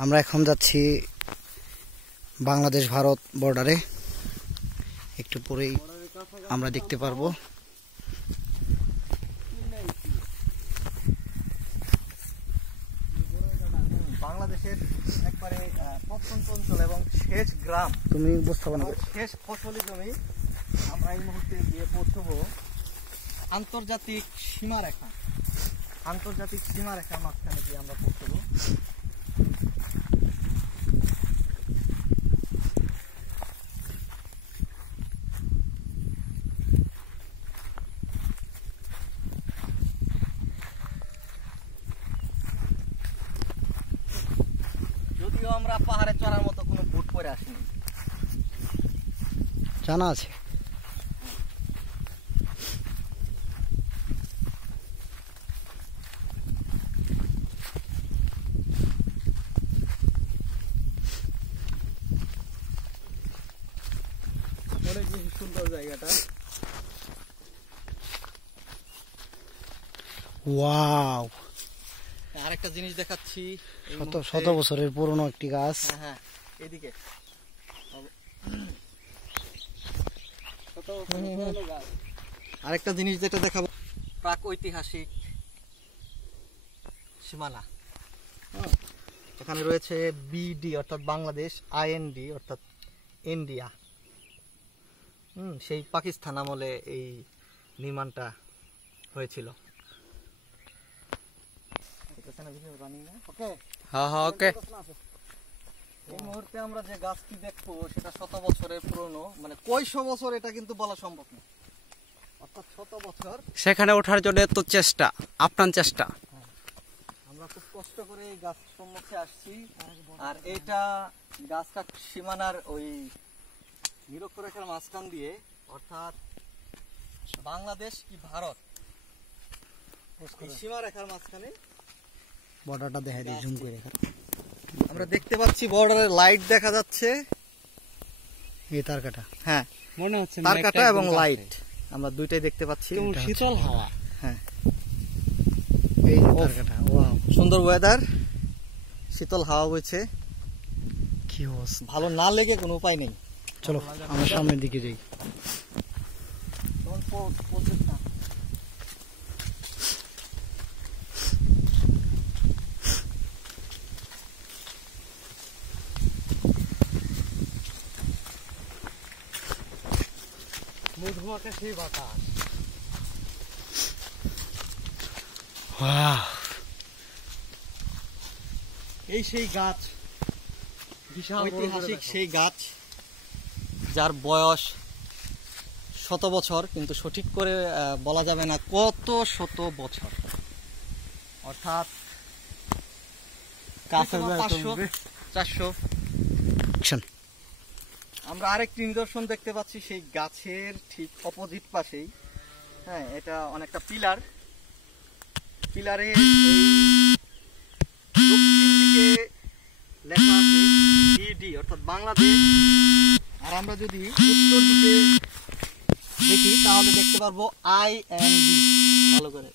আমরা এখন যাচ্ছি বাংলাদেশ ভারত বর্ডারে। একটু পরেই আমরা দেখতে পারবো। বাংলাদেশের একবারে প্রত্যন্ত অঞ্চল এবং শেষ গ্রাম, তুমি বুঝতে পারো শেষ ফসলি জমি। আমরা এই মুহূর্তে গিয়ে পৌঁছবো আন্তর্জাতিক সীমারেখা। আন্তর্জাতিক সীমারেখার মাঝখানে গিয়ে আমরা পৌঁছবো। যদিও আমরা পাহাড়ে চড়ার মতো কোনো বুট পরে আসিনি, জানা আছে। অনেক বেশি সুন্দর জায়গাটা। ওয়াও, আরেকটা জিনিস দেখাচ্ছি, শত বছরের পুরনো একটি গাছ। হ্যাঁ এদিকে আরেকটা জিনিস যেটা দেখাবো, প্রাক ঐতিহাসিক সীমানা। এখানে রয়েছে বিডি অর্থাৎ বাংলাদেশ, আইএনডি অর্থাৎ ইন্ডিয়া। সেই পাকিস্তান আমলে এই নির্মাণটা হয়েছিল। এই মুহূর্তে আমরা যে গাছটি দেখবো সেটা শত বছরের পুরনো, মানে কয়শো বছর এটা কিন্তু বলা সম্ভব না, অর্থাৎ শত বছর। সেখানে ওঠার জন্য তো চেষ্টা, আপ্রাণ চেষ্টা। আমরা খুব কষ্ট করে এই গাছ সম্মুখে আসছি। আর এটা গাছটা সীমানার ওই নিরক্ষরেখার মাঝখান দিয়ে, অর্থাৎ বাংলাদেশ কি ভারত সীমারেখার মাঝখানে বর্ডারটা দেখা দিই জুম করে। আমরা দেখতে পাচ্ছি বর্ডারের লাইট দেখা যাচ্ছে। এই তার কাটা, হ্যাঁ মনে হচ্ছে তার কাটা এবং লাইট আমরা দুইটাই দেখতে পাচ্ছি। শীতল হাওয়া। হ্যাঁ, এই তার কাটা। ওয়াও, সুন্দর ওয়েদার, শীতল হাওয়া বইছে। কি অবস্থা! ভালো না লেগে কোনো উপায় নেই। চলো আমরা সামনের দিকে যাই। মধুমাখা সেই বাতাস। এই সেই গাছ, বিশাল ঐতিহাসিক সেই গাছ যার বয়স শত বছর, কিন্তু সঠিক করে বলা যাবে না কত শত বছর, অর্থাৎ 500-400। আমরা আরেকটি নিদর্শন দেখতে পাচ্ছি সেই গাছের ঠিক অপোজিট পাশেই। হ্যাঁ, এটা অনেকটা পিলার। পিলারের দক্ষিণ দিকে লেখা আছে বিডি অর্থাৎ বাংলাদেশ। আর আমরা যদি উত্তর দিকে দেখি তাহলে দেখতে পারবো আইএনডি। ভালো করে